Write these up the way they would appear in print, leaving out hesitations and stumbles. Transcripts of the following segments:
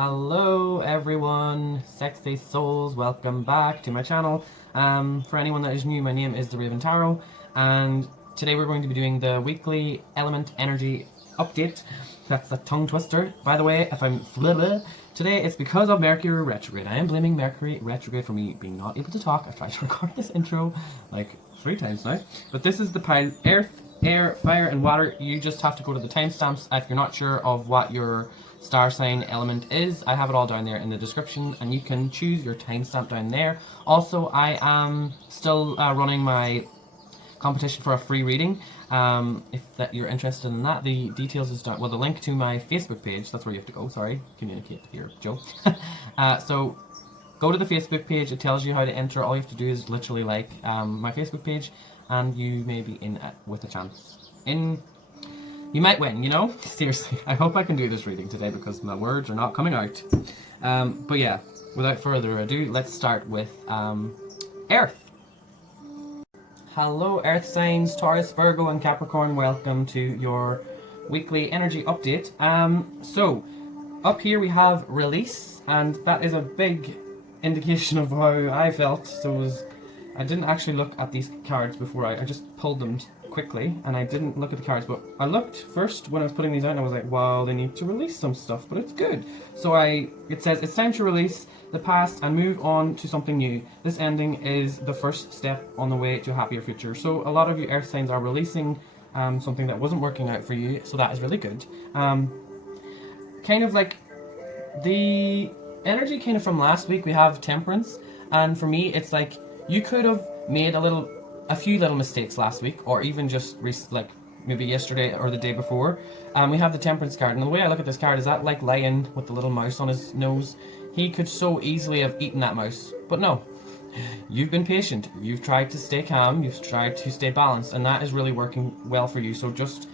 Hello everyone, sexy souls, welcome back to my channel. For anyone that is new, my name is theraventarot, and today we're going to be doing the weekly element energy update. That's a tongue twister. By the way, if I'm today it's because of Mercury retrograde. I am blaming Mercury retrograde for me being not able to talk. I've tried to record this intro like 3 times now, but this is the pile: earth, air, fire, and water. You just have to go to the timestamps if you're not sure of what your star sign element is. I have it all down there in the description, and you can choose your timestamp down there. Also, I am still running my competition for a free reading. If that you're interested in that, the details is down. Well, the link to my Facebook page. That's where you have to go. Sorry, communicate here, Joe. So go to the Facebook page. It tells you how to enter. All you have to do is literally like my Facebook page, and you may be in it with a chance. You might win, you know? Seriously, I hope I can do this reading today because my words are not coming out. But yeah, without further ado, let's start with Earth. Hello Earth signs, Taurus, Virgo, and Capricorn. Welcome to your weekly energy update. So, up here we have release, and that is a big indication of how I felt. So I didn't actually look at these cards before. I just pulled them quickly, and I didn't look at the cards, but I looked first when I was putting these out, and I was like, wow, they need to release some stuff, but it's good. So it says it's time to release the past and move on to something new. This ending is the first step on the way to a happier future. So a lot of you earth signs are releasing something that wasn't working out for you, so that is really good. Kind of like the energy kind of from last week, we have temperance, and for me it's like you could have made a few little mistakes last week, or even just like maybe yesterday or the day before. We have the temperance card, and the way I look at this card is that like lion with the little mouse on his nose. He could so easily have eaten that mouse, but no. You've been patient, you've tried to stay calm, you've tried to stay balanced, and that is really working well for you. So just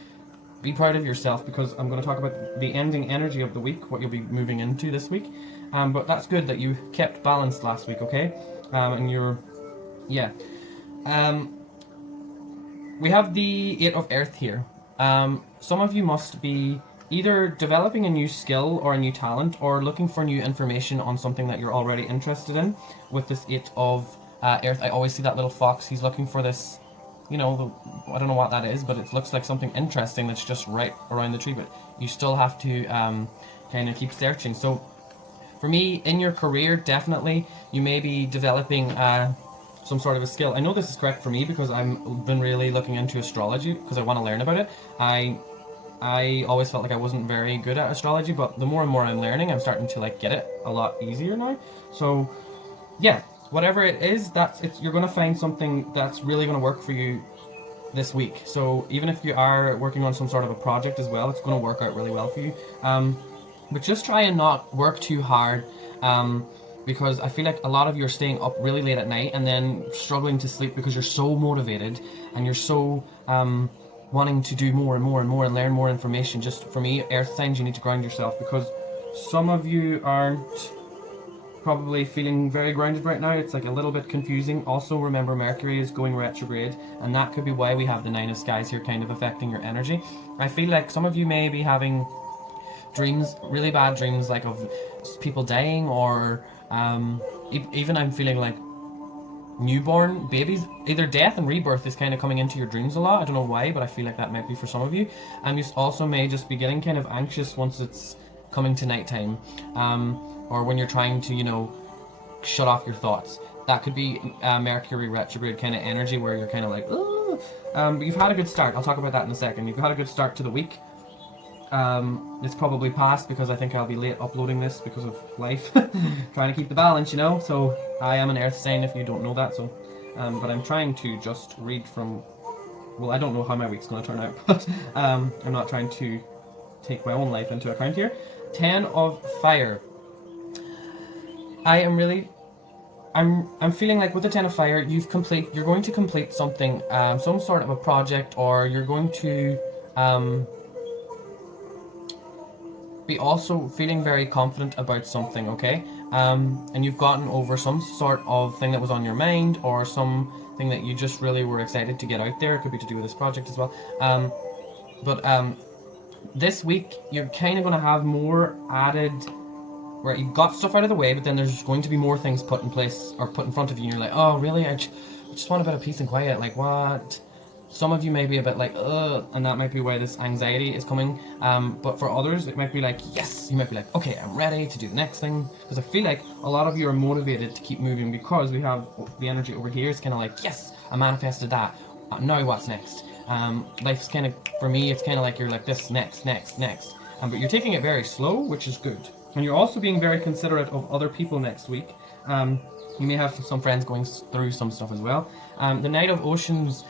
be proud of yourself, because I'm going to talk about the ending energy of the week, what you'll be moving into this week. But that's good that you kept balanced last week, okay? And you're, yeah. We have the 8 of Earth here. Some of you must be either developing a new skill or a new talent, or looking for new information on something that you're already interested in. With this 8 of Earth, I always see that little fox. He's looking for this, you know, I don't know what that is, but it looks like something interesting that's just right around the tree, but you still have to kind of keep searching. So for me, in your career, definitely, you may be developing some sort of a skill. I know this is correct for me because I've been really looking into astrology because I want to learn about it. I always felt like I wasn't very good at astrology, but the more and more I'm learning, I'm starting to like get it a lot easier now. So yeah, whatever it is, you're going to find something that's really going to work for you this week. So even if you are working on some sort of a project as well, it's going to work out really well for you. But just try and not work too hard. Because I feel like a lot of you are staying up really late at night and then struggling to sleep because you're so motivated and you're so wanting to do more and more and more and learn more information. Just for me, earth signs, you need to ground yourself, because some of you aren't probably feeling very grounded right now. It's like a little bit confusing. Also, remember, Mercury is going retrograde, and that could be why we have the 9 of Scies here kind of affecting your energy. I feel like some of you may be having dreams, really bad dreams, like of people dying, or even I'm feeling like newborn babies, either death and rebirth is kind of coming into your dreams a lot. I don't know why, but I feel like that might be for some of you. And you also may just be getting kind of anxious once it's coming to nighttime, or when you're trying to, you know, shut off your thoughts. That could be Mercury retrograde kind of energy where you're kind of like, oh. But you've had a good start. I'll talk about that in a second. You've had a good start to the week. It's probably past because I think I'll be late uploading this because of life. Trying to keep the balance, you know. So I am an earth sign if you don't know that. So, but I'm trying to just read from, well, I don't know how my week's going to turn out, but I'm not trying to take my own life into account here. 10 of Fire. I'm feeling like with the 10 of Fire, you're going to complete something, some sort of a project, or you're going to be also feeling very confident about something, okay? And you've gotten over some sort of thing that was on your mind, or something that you just really were excited to get out there. It could be to do with this project as well. But this week, you're kind of going to have more added where you got stuff out of the way, but then there's going to be more things put in place or put in front of you, and you're like, oh really, I just want a bit of peace and quiet, like what? Some of you may be a bit like, ugh, and that might be why this anxiety is coming. But for others, it might be like, yes, you might be like, okay, I'm ready to do the next thing. Because I feel like a lot of you are motivated to keep moving, because we have the energy over here is kind of like, yes, I manifested that. Now what's next? Life's kind of, for me, it's kind of like you're like this, next. But you're taking it very slow, which is good. And you're also being very considerate of other people next week. You may have some friends going through some stuff as well. The Knight of Oceans,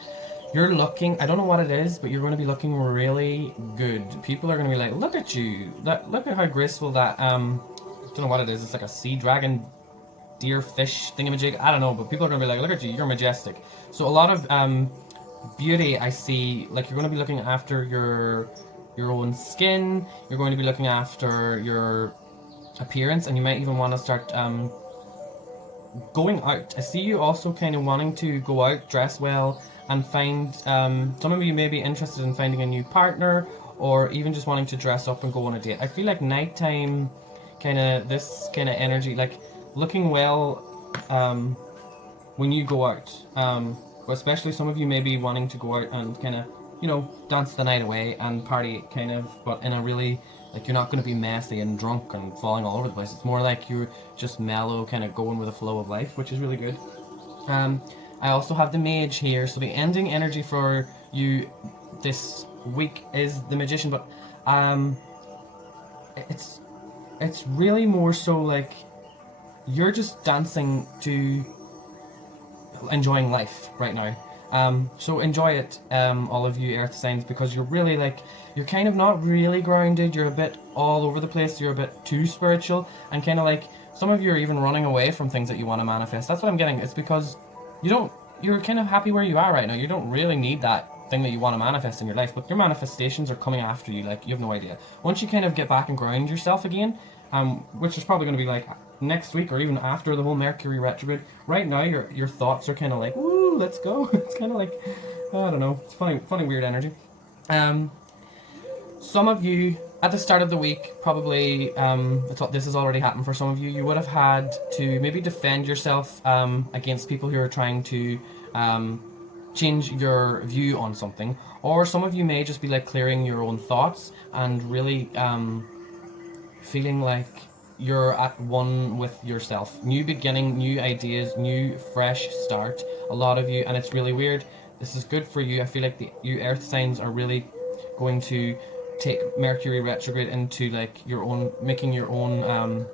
you're looking, I don't know what it is, but you're going to be looking really good. People are going to be like, look at you. Look at how graceful that, I don't know what it is. It's like a sea dragon, deer, fish, thingamajig. I don't know, but people are going to be like, look at you. You're majestic. So a lot of beauty I see, like you're going to be looking after your own skin. You're going to be looking after your appearance, and you might even want to start going out. I see you also kind of wanting to go out, dress well, and find, some of you may be interested in finding a new partner, or even just wanting to dress up and go on a date. I feel like nighttime, this kind of energy, like looking well when you go out. But especially some of you may be wanting to go out and kind of, you know, dance the night away and party kind of, but in a really, like, you're not going to be messy and drunk and falling all over the place. It's more like you're just mellow, kind of going with the flow of life, which is really good. I also have the Mage here, so the ending energy for you this week is the Magician, but it's really more so like you're just dancing to enjoying life right now. So enjoy it, all of you earth signs, because you're really like, you're kind of not really grounded, you're a bit all over the place, you're a bit too spiritual, and kind of like, some of you are even running away from things that you want to manifest. That's what I'm getting. It's because you're kind of happy where you are right now. You don't really need that thing that you want to manifest in your life, but your manifestations are coming after you, like, you have no idea. Once you kind of get back and ground yourself again, which is probably going to be like next week or even after the whole Mercury retrograde, right now your thoughts are kind of like, woo, let's go. It's kind of like, I don't know, it's funny weird energy. Some of you at the start of the week, probably, this has already happened for some of you, you would have had to maybe defend yourself against people who are trying to change your view on something, or some of you may just be like clearing your own thoughts and really feeling like you're at one with yourself. New beginning, new ideas, new fresh start. A lot of you, and it's really weird. This is good for you. I feel like you earth signs are really going to take Mercury retrograde into like your own, making your own,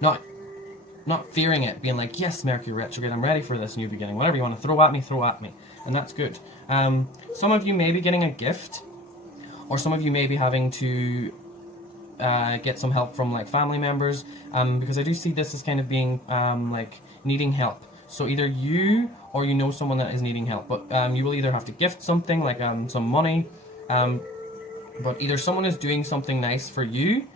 not fearing it, being like, yes, Mercury retrograde, I'm ready for this new beginning. Whatever you want to throw at me, and that's good. Some of you may be getting a gift, or some of you may be having to get some help from like family members, because I do see this as kind of being like needing help. So either you or you know someone that is needing help, but you will either have to gift something like some money, but either someone is doing something nice for you,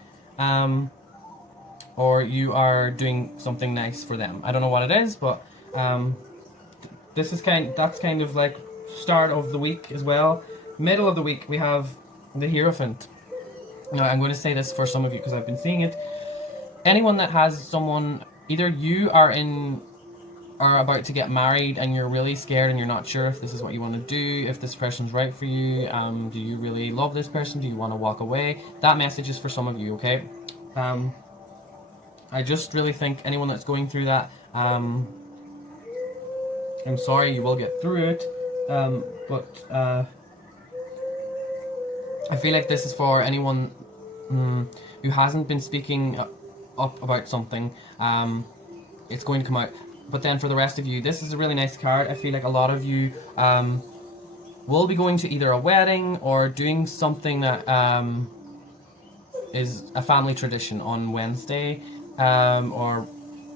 or you are doing something nice for them. I don't know what it is, but this is that's kind of like start of the week as well. Middle of the week we have the Hierophant. Now I'm going to say this for some of you because I've been seeing it. Anyone that has someone, either you are about to get married and you're really scared and you're not sure if this is what you want to do, if this person's right for you, do you really love this person, do you want to walk away? That message is for some of you, okay? I just really think anyone that's going through that, I'm sorry, you will get through it, but I feel like this is for anyone who hasn't been speaking up about something. It's going to come out. But then for the rest of you, this is a really nice card. I feel like a lot of you will be going to either a wedding or doing something that is a family tradition on Wednesday, or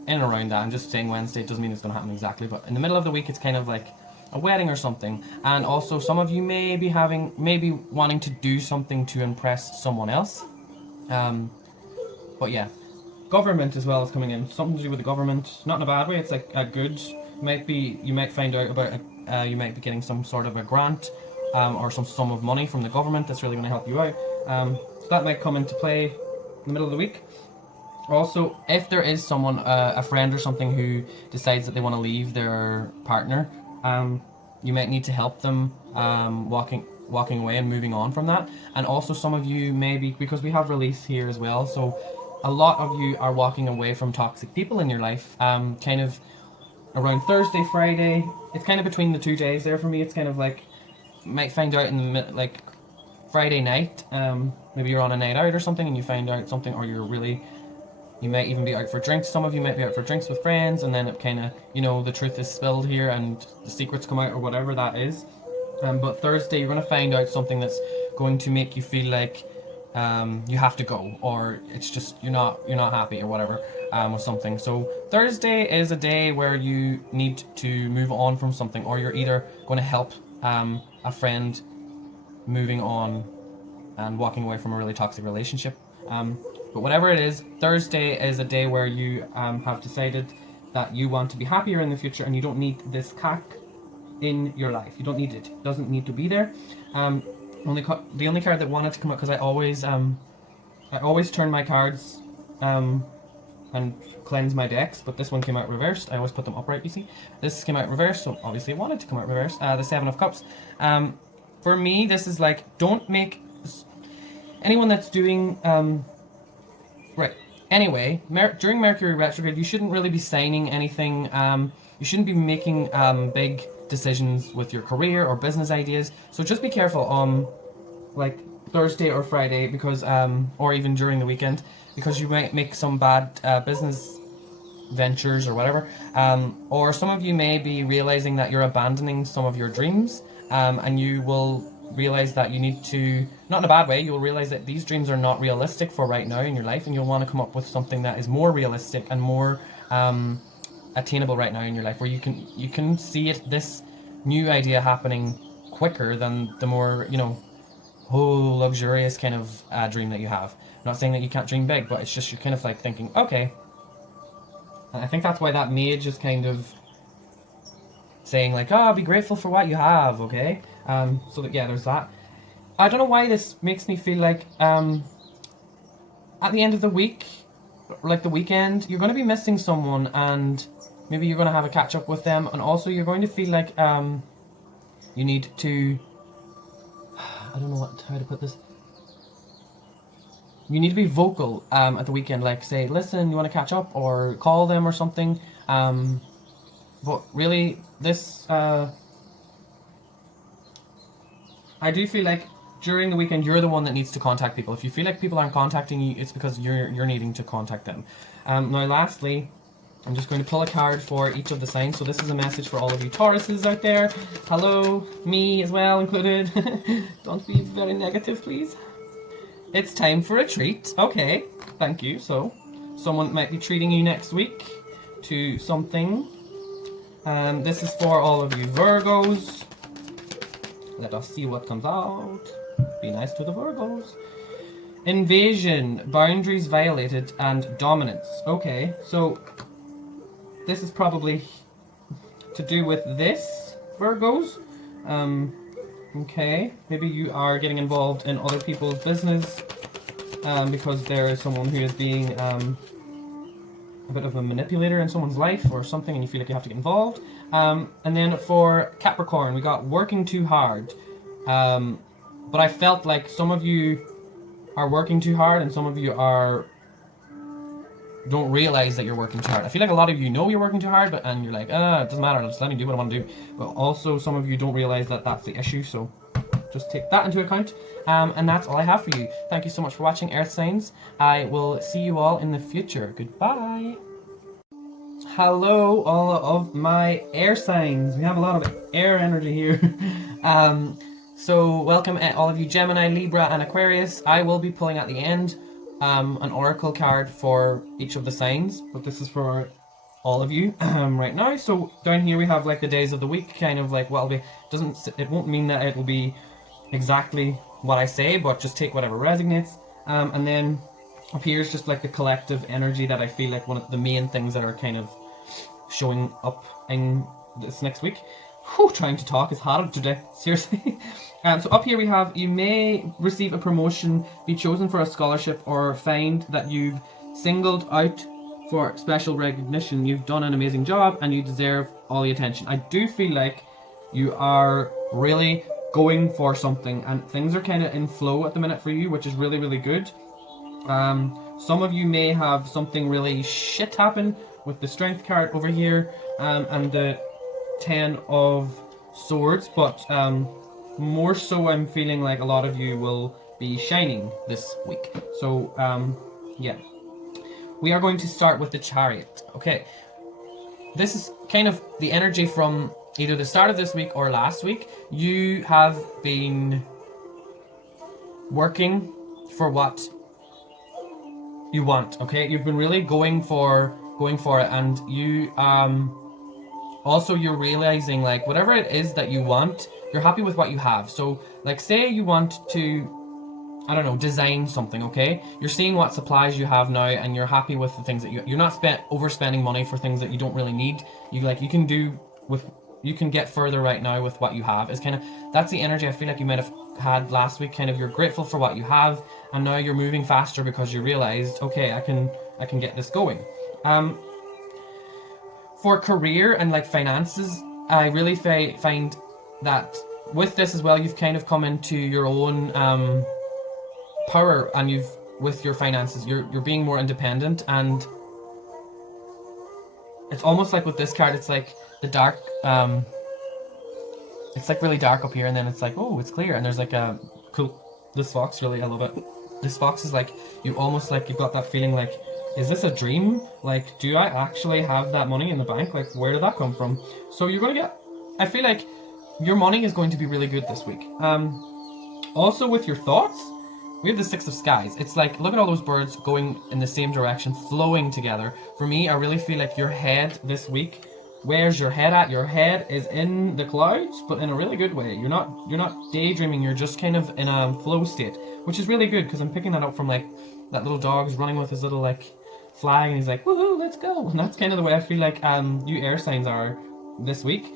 in and around that. I'm just saying Wednesday, it doesn't mean it's going to happen exactly, but in the middle of the week it's kind of like a wedding or something. And also some of you may be wanting to do something to impress someone else. But yeah, government as well is coming in. Something to do with the government, not in a bad way. It's like a good. You might find out about you might be getting some sort of a grant, or some sum of money from the government that's really going to help you out. So that might come into play in the middle of the week. Also, if there is someone, a friend or something, who decides that they want to leave their partner, you might need to help them walking away and moving on from that. And also, some of you maybe, because we have release here as well, so a lot of you are walking away from toxic people in your life, kind of around Thursday, Friday. It's kind of between the 2 days there for me. It's kind of like, you might find out in the like Friday night, maybe you're on a night out or something and you find out something, or you might even be out for drinks. Some of you might be out for drinks with friends, and then it kind of, the truth is spilled here and the secrets come out, or whatever that is. But Thursday, you're going to find out something that's going to make you feel like you have to go, or it's just you're not happy or whatever with something. So Thursday is a day where you need to move on from something, or you're either going to help a friend moving on and walking away from a really toxic relationship. But whatever it is, Thursday is a day where you have decided that you want to be happier in the future, and you don't need this cack in your life. You don't need it. It doesn't need to be there. The only card that wanted to come out, because I always turn my cards and cleanse my decks, but this one came out reversed. I always put them upright, you see. This came out reversed, so obviously it wanted to come out reversed. The Seven of Cups. For me, this is like, don't make anyone that's doing right. Anyway, during Mercury retrograde, you shouldn't really be signing anything. You shouldn't be making big decisions with your career or business ideas. So just be careful on like Thursday or Friday, because or even during the weekend, because you might make some bad business ventures or whatever. Or some of you may be realizing that you're abandoning some of your dreams, and you will realize that you need to, not in a bad way, you'll realize that these dreams are not realistic for right now in your life, and you'll want to come up with something that is more realistic and more attainable right now in your life, where you can see this new idea happening quicker than the more luxurious kind of dream that you have. I'm not saying that you can't dream big, but it's just you're kind of like thinking, okay. And I think that's why that mage is kind of saying like, be grateful for what you have, okay? So that, yeah, there's that. I don't know why this makes me feel like at the end of the week, like the weekend, you're going to be missing someone, and maybe you're going to have a catch up with them, and also you're going to feel like you need to, I don't know how to put this. You need to be vocal at the weekend, like say, listen, you want to catch up, or call them or something. But really, this I do feel like during the weekend, you're the one that needs to contact people. If you feel like people aren't contacting you, it's because you're needing to contact them. Now, lastly, I'm just going to pull a card for each of the signs. So this is a message for all of you Tauruses out there. Hello, me as well included. Don't be very negative, please. It's time for a treat. Okay, thank you. So, someone might be treating you next week to something. This is for all of you Virgos. Let us see what comes out. Be nice to the Virgos. Invasion, boundaries violated, and dominance. Okay, so this is probably to do with this, Virgos. Okay, maybe you are getting involved in other people's business because there is someone who is being a bit of a manipulator in someone's life or something, and you feel like you have to get involved. And then for Capricorn, we got working too hard. But I felt like some of you are working too hard, and some of you don't realize that you're working too hard. I feel like a lot of you know you're working too hard, and you're like, it doesn't matter, just let me do what I want to do. But also some of you don't realize that that's the issue, so just take that into account. And that's all I have for you. Thank you so much for watching, Earth Signs. I will see you all in the future. Goodbye. Hello, all of my air signs. We have a lot of air energy here. So welcome all of you Gemini, Libra, and Aquarius. I will be pulling at the end an oracle card for each of the signs, but this is for all of you right now. So down here we have like the days of the week, kind of like what will be. It won't mean that it will be exactly what I say, but just take whatever resonates. And then up here is just like the collective energy that I feel like one of the main things that are kind of showing up in this next week. Whew, trying to talk is hard today, seriously. So up here we have, you may receive a promotion, be chosen for a scholarship, or find that you've singled out for special recognition. You've done an amazing job and you deserve all the attention. I do feel like you are really going for something and things are kind of in flow at the minute for you, which is really, really good. Some of you may have something really shit happen with the Strength card over here, and the 10 of Swords, but more so I'm feeling like a lot of you will be shining this week. So, yeah. We are going to start with the Chariot. Okay. This is kind of the energy from either the start of this week or last week. You have been working for what you want, okay? You've been really going for it, and you also you're realizing like whatever it is that you want, you're happy with what you have. So like say you want to, I don't know, design something, okay? You're seeing what supplies you have now and you're happy with the things that you're not overspending money for things that you don't really need. You can get further right now with what you have. It's kind of, that's the energy I feel like you might have had last week. Kind of you're grateful for what you have and now you're moving faster because you realized, okay, I can get this going. For career and like finances, I really find that with this as well, you've kind of come into your own power, and with your finances, you're being more independent, and it's almost like with this card, it's like the dark, it's like really dark up here, and then it's like, oh, it's clear, and there's like a cool, this fox, really, I love it. This fox is like, you almost like, you've got that feeling like, is this a dream? Like, do I actually have that money in the bank? Like, where did that come from? So you're going to get, I feel like your money is going to be really good this week. Also with your thoughts, we have the Six of Skies. It's like, look at all those birds going in the same direction, flowing together. For me, I really feel like your head this week, where's your head at? Your head is in the clouds, but in a really good way. You're not daydreaming, you're just kind of in a flow state, which is really good because I'm picking that up from like that little dog's running with his little like flag and he's like, woohoo, let's go. And that's kind of the way I feel like you air signs are this week.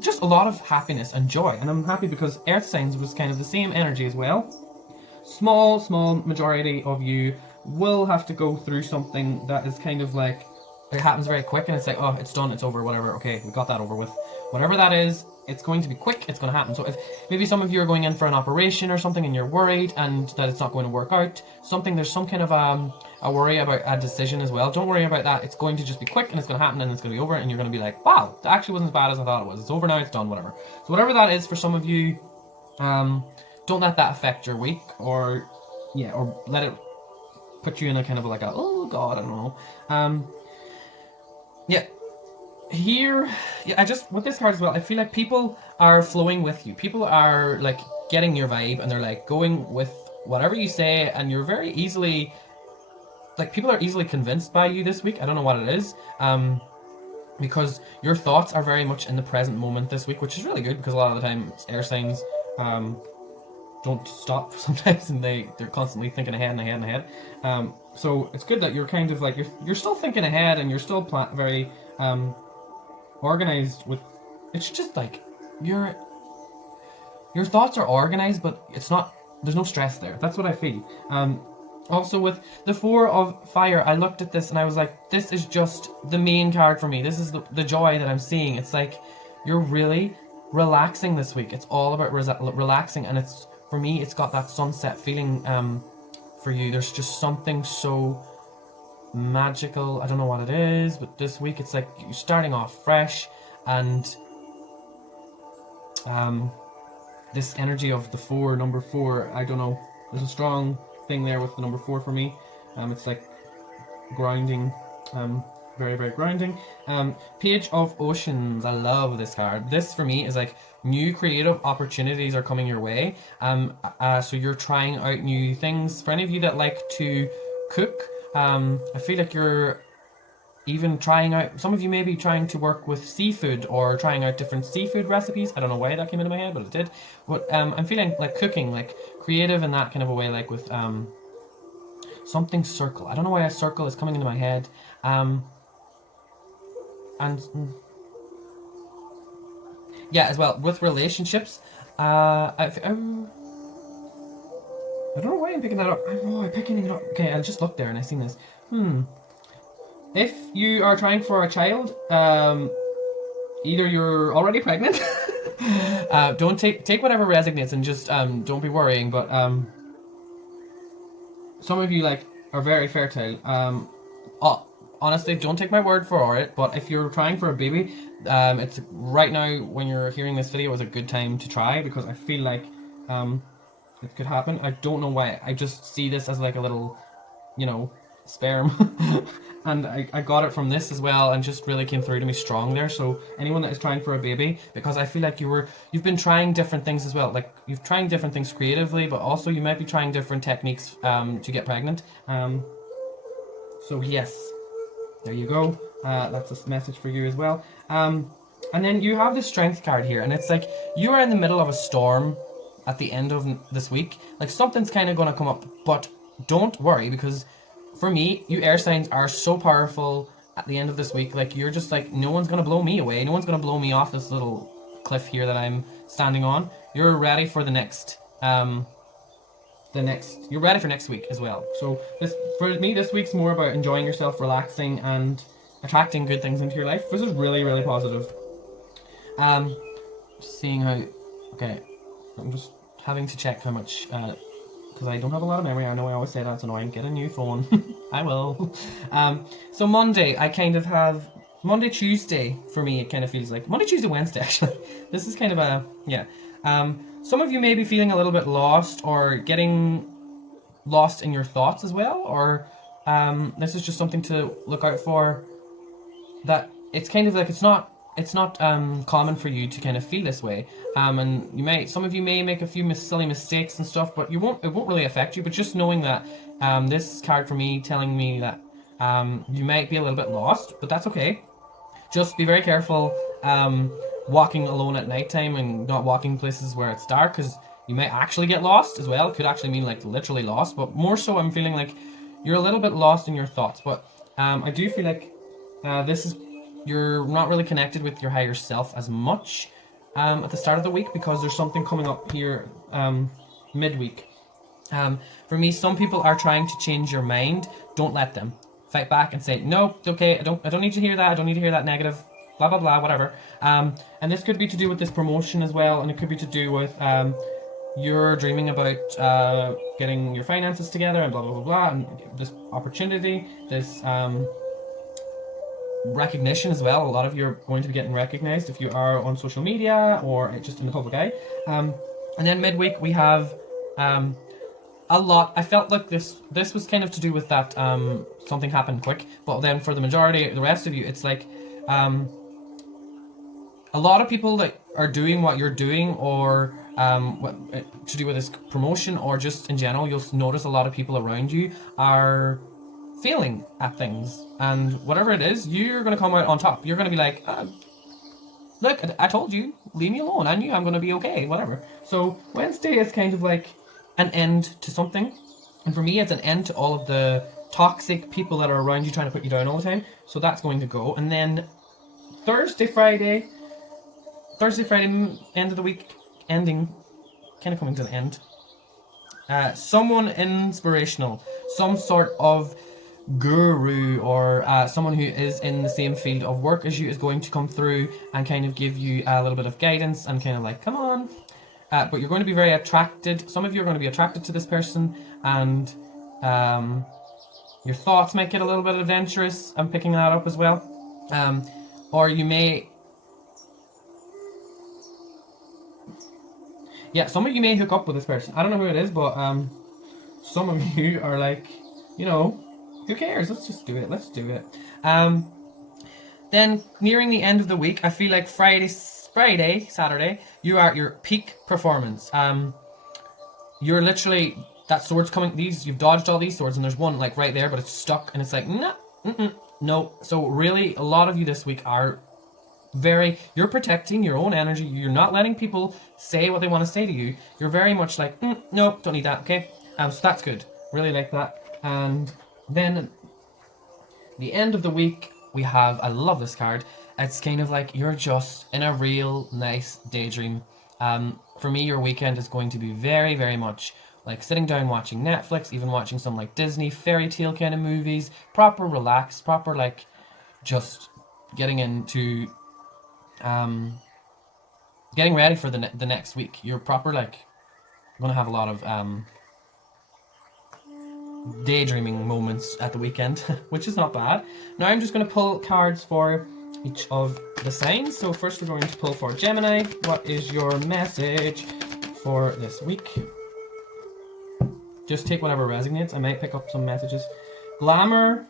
Just a lot of happiness and joy, and I'm happy because earth signs was kind of the same energy as well. Small majority of you will have to go through something that is kind of like, it happens very quick and it's like, oh, it's done, it's over, whatever, okay, we got that over with. Whatever that is, it's going to be quick, it's going to happen. So if maybe some of you are going in for an operation or something and you're worried and that it's not going to work out, there's some kind of a worry about a decision as well. Don't worry about that. It's going to just be quick and it's going to happen and it's going to be over and you're going to be like, wow, that actually wasn't as bad as I thought it was. It's over now, it's done, whatever. So whatever that is for some of you, don't let that affect your week, or let it put you in a kind of like a, oh god, I don't know. With this card as well, I feel like people are flowing with you. People are like getting your vibe and they're like going with whatever you say, and you're very easily, like, people are easily convinced by you this week. I don't know what it is. Because your thoughts are very much in the present moment this week, which is really good because a lot of the time air signs don't stop sometimes and they're constantly thinking ahead and ahead and ahead. So it's good that you're kind of like, you're still thinking ahead and you're still very organized with, it's just like your thoughts are organized, but it's not, there's no stress there. That's what I feel. Also with the Four of Fire, I looked at this and I was like, this is just the main card for me. This is the joy that I'm seeing. It's like you're really relaxing this week. It's all about relaxing, and it's, for me, it's got that sunset feeling for you. There's just something so magical. I don't know what it is, but this week it's like you're starting off fresh, and this energy of the number four, I don't know, there's a strong thing there with the number four for me. It's like grounding, very, very grounding. Page of Oceans, I love this card. This for me is like new creative opportunities are coming your way. So you're trying out new things. For any of you that like to cook, I feel like you're even trying out, some of you may be trying to work with seafood or trying out different seafood recipes. I don't know why that came into my head, but it did. But I'm feeling like cooking, like creative in that kind of a way, like with something circle. I don't know why a circle is coming into my head. Yeah, as well with relationships, I I don't know why I'm picking that up. I don't know why I'm picking it up. Okay, I just looked there and I seen this. If you are trying for a child, either you're already pregnant. Don't take whatever resonates and just don't be worrying. But some of you like are very fertile. Honestly, don't take my word for it. But if you're trying for a baby, it's right now when you're hearing this video is a good time to try, because I feel like it could happen. I don't know why. I just see this as like a little, sperm. And I got it from this as well, and just really came through to me strong there. So anyone that is trying for a baby, because I feel like you've been trying different things as well. Like you've trying different things creatively, but also you might be trying different techniques to get pregnant. So yes, there you go. That's a message for you as well. And then you have the Strength card here, and it's like you are in the middle of a storm at the end of this week. Like something's kind of going to come up, but don't worry, because for me, you air signs are so powerful at the end of this week. Like you're just like, no one's going to blow me away. No one's going to blow me off this little cliff here that I'm standing on. You're ready for the next, you're ready for next week as well. So for me, this week's more about enjoying yourself, relaxing, and attracting good things into your life. This is really, really positive. Just seeing how, okay, I'm just having to check how much, because I don't have a lot of memory. I know I always say that's annoying. Get a new phone. I will. So Monday, I kind of have Monday, Tuesday for me. It kind of feels like Monday, Tuesday, Wednesday. Actually, this is kind of a some of you may be feeling a little bit lost or getting lost in your thoughts as well, or this is just something to look out for. That it's kind of like it's not common for you to kind of feel this way, and some of you may make a few silly mistakes and stuff, but it won't really affect you. But just knowing that this card for me telling me that you might be a little bit lost, but that's okay. Just be very careful walking alone at nighttime and not walking places where it's dark, because you might actually get lost as well. It could actually mean like literally lost, but more so I'm feeling like you're a little bit lost in your thoughts. But I do feel like you're not really connected with your higher self as much at the start of the week, because there's something coming up here midweek. For me, some people are trying to change your mind. Don't let them. Fight back and say, no, okay, I don't need to hear that. I don't need to hear that negative, blah, blah, blah, whatever. And this could be to do with this promotion as well, and it could be to do with you're dreaming about getting your finances together and blah, blah, blah, blah, and this opportunity, this recognition as well. A lot of you are going to be getting recognized if you are on social media or just in the public eye. And then midweek we have a lot. I felt like this was kind of to do with that something happened quick, but then for the majority, the rest of you, it's like a lot of people that are doing what you're doing, or to do with this promotion, or just in general, you'll notice a lot of people around you are failing at things, and whatever it is, you're going to come out on top. You're going to be like, look, I told you, leave me alone. I knew I'm going to be okay, whatever. So Wednesday is kind of like an end to something, and for me it's an end to all of the toxic people that are around you trying to put you down all the time. So that's going to go. And then Thursday, Friday, end of the week, ending, kind of coming to the end. Someone inspirational, some sort of guru, or someone who is in the same field of work as you is going to come through and kind of give you a little bit of guidance and kind of like, come on. But you're going to be very attracted. Some of you are going to be attracted to this person, and your thoughts might get a little bit adventurous. I'm picking that up as well. Or you may... Yeah, some of you may hook up with this person. I don't know who it is, but some of you are like, who cares? Let's just do it. Let's do it. Then nearing the end of the week, I feel like Friday, Saturday, you are at your peak performance. You're literally, that sword's coming, you've dodged all these swords, and there's one like right there, but it's stuck, and it's like, no. So really, a lot of you this week are you're protecting your own energy. You're not letting people say what they want to say to you. You're very much like, no, don't need that, okay? So that's good. Really like that. And then the end of the week, we have, I love this card. It's kind of like you're just in a real nice daydream. For me, your weekend is going to be very, very much like sitting down watching Netflix, even watching some like Disney fairy tale kind of movies, proper relaxed, proper like just getting into getting ready for the next week. You're proper like gonna have a lot of daydreaming moments at the weekend, which is not bad. Now I'm just going to pull cards for each of the signs. So first we're going to pull for Gemini. What is your message for this week? Just take whatever resonates. I might pick up some messages. Glamour.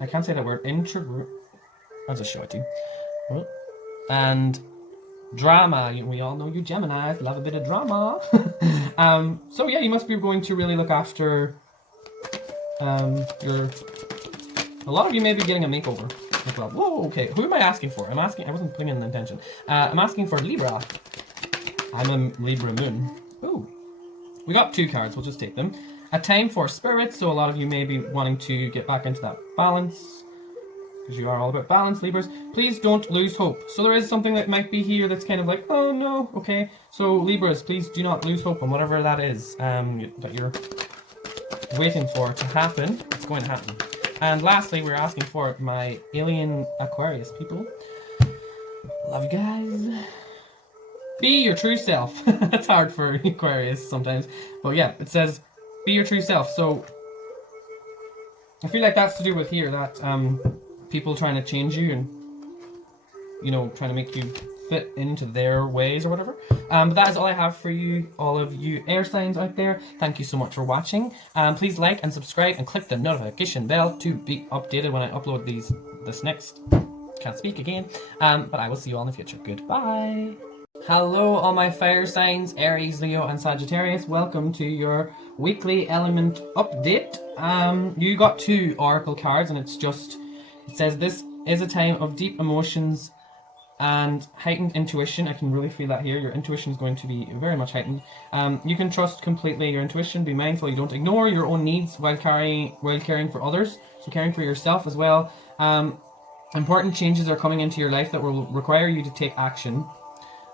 I can't say that word. I'll just show it to you. And drama. We all know you Geminis love a bit of drama. So yeah, you must be going to really look after a lot of you may be getting a makeover as well. Whoa, okay. Who am I asking for? I wasn't putting in the intention. I'm asking for Libra. I'm a Libra moon. Ooh. We got 2 cards, we'll just take them. A time for spirits, so a lot of you may be wanting to get back into that balance. Because you are all about balance, Libras. Please don't lose hope. So there is something that might be here that's kind of like, oh no, okay. So Libras, please do not lose hope on whatever that is that you're waiting for to happen. It's going to happen. And lastly, we're asking for my alien Aquarius people. Love you guys. Be your true self. That's hard for Aquarius sometimes. But yeah, it says be your true self. So I feel like that's to do with here, that people trying to change you and, you know, trying to make you fit into their ways or whatever. But that is all I have for you, all of you air signs out there. Thank you so much for watching. Please like and subscribe and click the notification bell to be updated when I upload this next. Can't speak again. But I will see you all in the future. Goodbye. Hello all my fire signs, Aries, Leo and Sagittarius. Welcome to your weekly element update. You got 2 oracle cards and it says this is a time of deep emotions and heightened intuition. I can really feel that here. Your intuition is going to be very much heightened. You can trust completely your intuition. Be mindful you don't ignore your own needs while caring for others. So caring for yourself as well. Important changes are coming into your life that will require you to take action.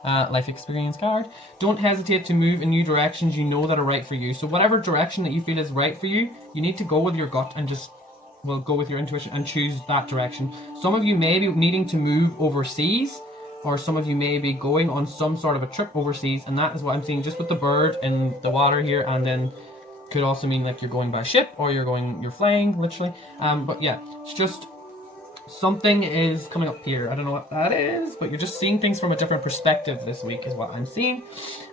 Life experience card. Don't hesitate to move in new directions you know that are right for you. So whatever direction that you feel is right for you, you need to go with your gut and just go with your intuition and choose that direction. Some of you may be needing to move overseas, or some of you may be going on some sort of a trip overseas, and that is what I'm seeing just with the bird in the water here, and then could also mean like you're going by ship or you're flying literally. But yeah, it's just something is coming up here. I don't know what that is, but you're just seeing things from a different perspective this week is what I'm seeing,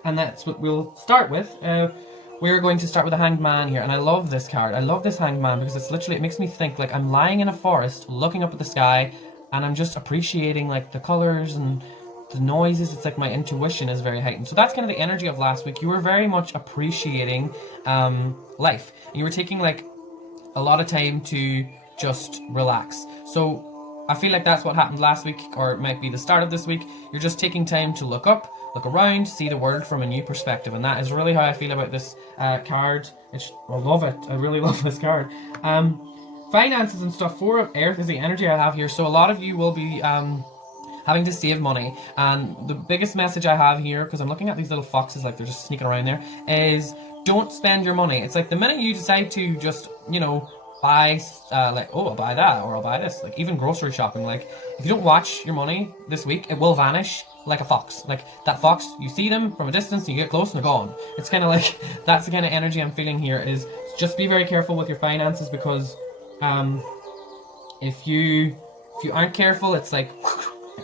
and that's what we'll start with. We're going to start with the Hanged Man here, and I love this card. I love this Hanged Man because it's literally, it makes me think like I'm lying in a forest looking up at the sky and I'm just appreciating like the colors and the noises. It's like my intuition is very heightened. So that's kind of the energy of last week. You were very much appreciating life. You were taking like a lot of time to just relax. So I feel like that's what happened last week, or it might be the start of this week. You're just taking time to look up, look around, see the world from a new perspective, and that is really how I feel about this card. I love it. I really love this card. Finances and stuff. 4 of Earth is the energy I have here, so a lot of you will be having to save money. And the biggest message I have here, because I'm looking at these little foxes like they're just sneaking around there, is don't spend your money. It's like the minute you decide to just, you know, buy like, oh, I'll buy that or I'll buy this, like even grocery shopping, like if you don't watch your money this week, it will vanish like a fox. Like that fox, you see them from a distance and you get close and they're gone. It's kind of like that's the kind of energy I'm feeling here, is just be very careful with your finances, because if you aren't careful, it's like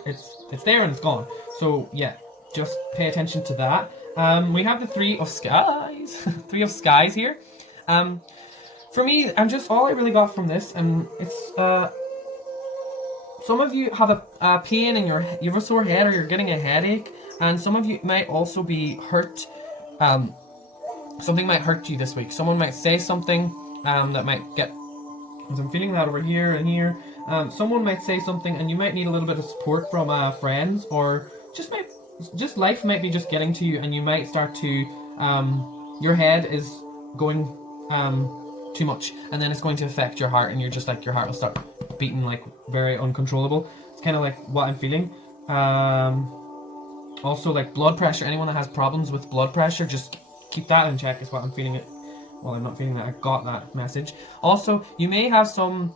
it's there and it's gone. So yeah, just pay attention to that. We have the 3 of Skies. 3 of Skies here. For me, I'm just, all I really got from this, and it's some of you have a pain in you have a sore head, or you're getting a headache, and some of you might also be hurt. Something might hurt you this week. Someone might say something that might get, because I'm feeling that over here and here. Someone might say something and you might need a little bit of support from friends, or just life might be just getting to you, and you might start to your head is going too much, and then it's going to affect your heart, and you're just like, your heart will start beating like very uncontrollable. It's kind of like what I'm feeling. Also like blood pressure. Anyone that has problems with blood pressure, just keep that in check is what I'm feeling it. Well, I'm not feeling that. I got that message. Also, you may have some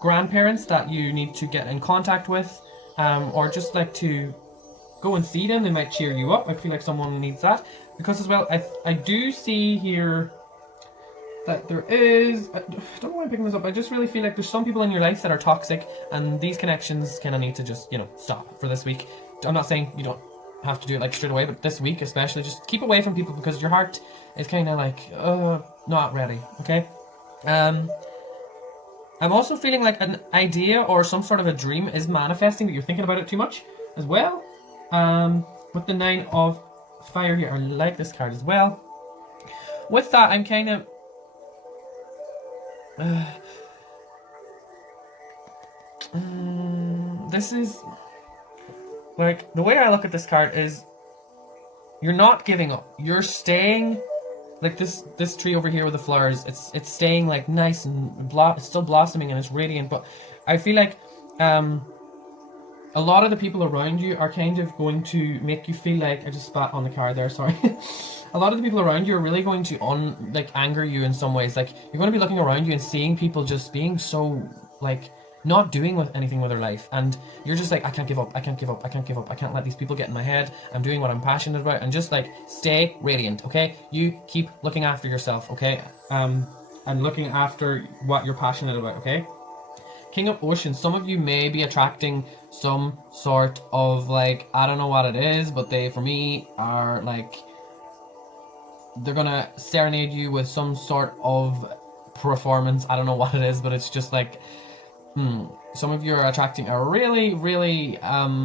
grandparents that you need to get in contact with, or just like to go and see them. They might cheer you up. I feel like someone needs that. Because as well, I do see here that there is, I don't know why I'm picking this up, I just really feel like there's some people in your life that are toxic, and these connections kind of need to just, you know, stop for this week. I'm not saying you don't have to do it like straight away, but this week especially, just keep away from people because your heart is kind of like, not ready, okay? I'm also feeling like an idea or some sort of a dream is manifesting, but you're thinking about it too much as well. With the 9 of Fire here, I like this card as well. With that, I'm kind of... this is... like, the way I look at this card is... you're not giving up. You're staying... like this tree over here with the flowers, it's staying like nice and it's still blossoming and it's radiant, but I feel like a lot of the people around you are kind of going to make you feel like, I just spat on the card there, sorry. A lot of the people around you are really going to anger you in some ways. Like, you're going to be looking around you and seeing people just being so like not doing anything with their life, and you're just like, I can't give up, I can't give up, I can't give up, I can't let these people get in my head, I'm doing what I'm passionate about, and just like stay radiant, okay? You keep looking after yourself, okay? And looking after what you're passionate about, okay? King of Oceans, some of you may be attracting some sort of like, I don't know what it is, but they, for me, are like, they're gonna serenade you with some sort of performance. I don't know what it is, but it's just like, some of you are attracting a really, really, a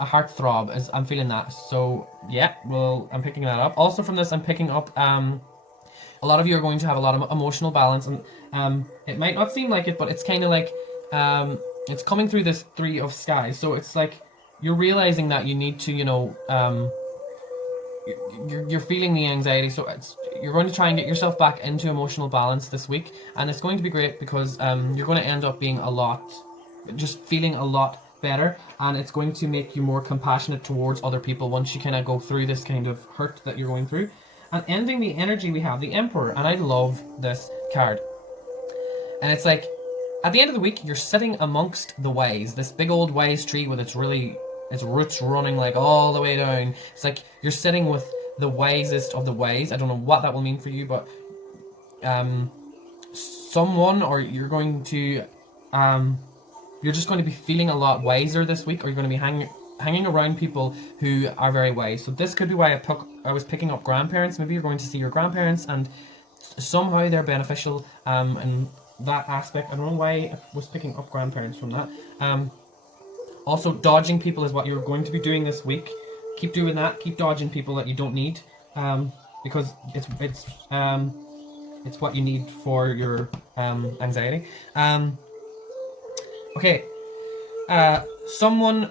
heartthrob. I'm feeling that. So, yeah, well, I'm picking that up. Also from this, I'm picking up, a lot of you are going to have a lot of emotional balance, and it might not seem like it, but it's kind of like, it's coming through this 3 of Skies. So it's like, you're realizing that you need to, you know, you're feeling the anxiety, so you're going to try and get yourself back into emotional balance this week, and it's going to be great because you're going to end up being just feeling a lot better, and it's going to make you more compassionate towards other people once you kind of go through this kind of hurt that you're going through. And ending the energy, we have the Emperor, and I love this card. And it's like, at the end of the week, you're sitting amongst the wise, this big old wise tree with its roots running like all the way down. It's like you're sitting with the wisest of the wise. I don't know what that will mean for you, but someone, or you're going to you're just going to be feeling a lot wiser this week, or you're going to be hanging around people who are very wise. So this could be why I was picking up grandparents. Maybe you're going to see your grandparents, and somehow they're beneficial in that aspect. I don't know why I was picking up grandparents from that. Also, dodging people is what you're going to be doing this week. Keep doing that. Keep dodging people that you don't need, because it's what you need for your anxiety. Okay. Someone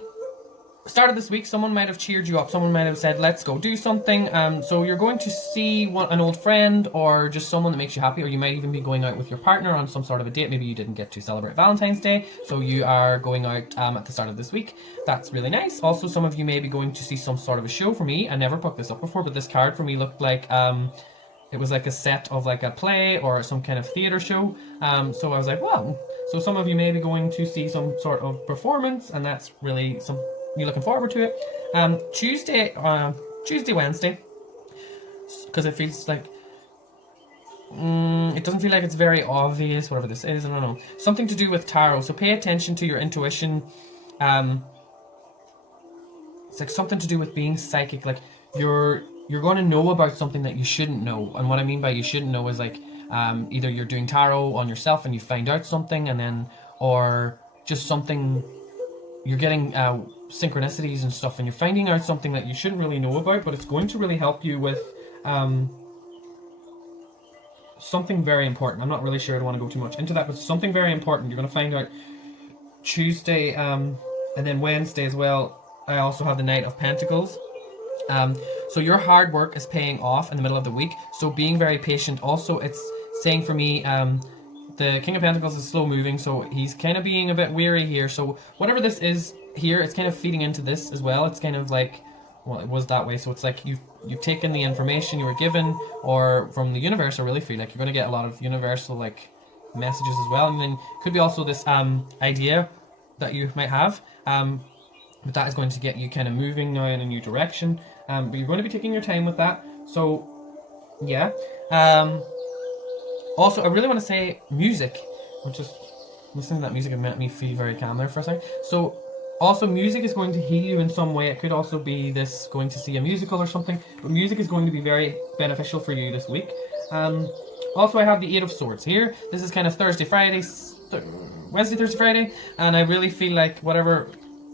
started this week. Someone might have cheered you up. Someone might have said, "Let's go do something." So you're going to see an old friend, or just someone that makes you happy, or you might even be going out with your partner on some sort of a date. Maybe you didn't get to celebrate Valentine's Day, so you are going out at the start of this week. That's really nice. Also, some of you may be going to see some sort of a show. For me, I never picked this up before, but this card for me looked like it was like a set of like a play or some kind of theater show. So I was like, wow. So some of you may be going to see some sort of performance, and that's really you're looking forward to it. Tuesday, Wednesday, because it feels like it doesn't feel like it's very obvious, whatever this is. I don't know, something to do with tarot. So pay attention to your intuition. It's like something to do with being psychic. Like you're going to know about something that you shouldn't know. And what I mean by you shouldn't know is like either you're doing tarot on yourself and you find out something, and then, or just something, you're getting synchronicities and stuff, and you're finding out something that you shouldn't really know about, but it's going to really help you with something very important. I'm not really sure, I don't want to go too much into that, but something very important you're going to find out Tuesday, and then Wednesday as well. I also have the Knight of Pentacles. So your hard work is paying off in the middle of the week, so being very patient. Also, it's saying for me, the King of Pentacles is slow moving, so he's kind of being a bit weary here. So whatever this is here, it's kind of feeding into this as well. It's kind of like, well, it was that way, so it's like you've taken the information you were given or from the universe. I really feel like you're going to get a lot of universal like messages as well, and then could be also this idea that you might have, but that is going to get you kind of moving now in a new direction, but you're going to be taking your time with that. So yeah. Also, I really want to say music, which is listening to that music, it made me feel very calm there for a second. So also, music is going to heal you in some way. It could also be this going to see a musical or something, but music is going to be very beneficial for you this week. Also, I have the Eight of Swords here. This is kind of Thursday, Friday, Wednesday, Thursday, Friday, and I really feel like whatever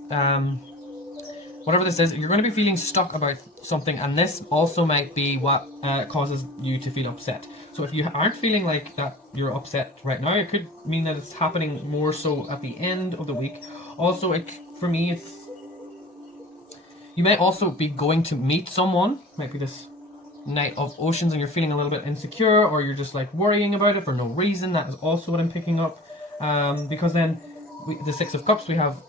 this is, you're going to be feeling stuck about something, and this also might be what causes you to feel upset. So if you aren't feeling like that you're upset right now, it could mean that it's happening more so at the end of the week. Also, for me, you might also be going to meet someone. Might be this Knight of Oceans and you're feeling a little bit insecure, or you're just like worrying about it for no reason. That is also what I'm picking up. Because then the Six of Cups, we have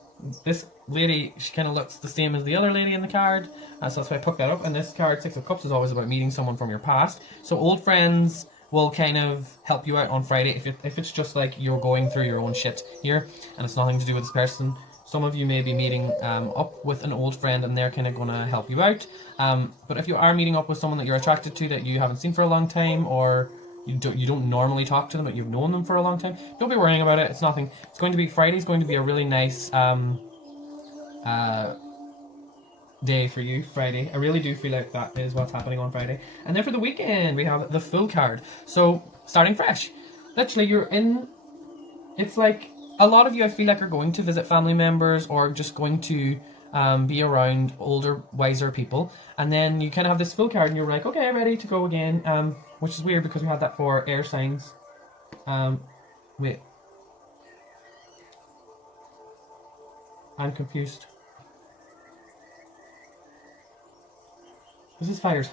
this lady, she kind of looks the same as the other lady in the card. So that's why I picked that up. And this card, Six of Cups, is always about meeting someone from your past. So old friends will kind of help you out on Friday if it's just like you're going through your own shit here and it's nothing to do with this person. Some of you may be meeting up with an old friend and they're kind of going to help you out. But if you are meeting up with someone that you're attracted to that you haven't seen for a long time, or you don't normally talk to them but you've known them for a long time, don't be worrying about it. It's nothing. It's going to be, Friday's going to be a really nice day for you, Friday. I really do feel like that is what's happening on Friday. And then for the weekend, we have the Full card. So, starting fresh. Literally, it's like, a lot of you, I feel like, are going to visit family members or just going to be around older, wiser people. And then you kind of have this Full card and you're like, okay, ready to go again. Which is weird because we had that for air signs. Wait. I'm confused. This is fire sign.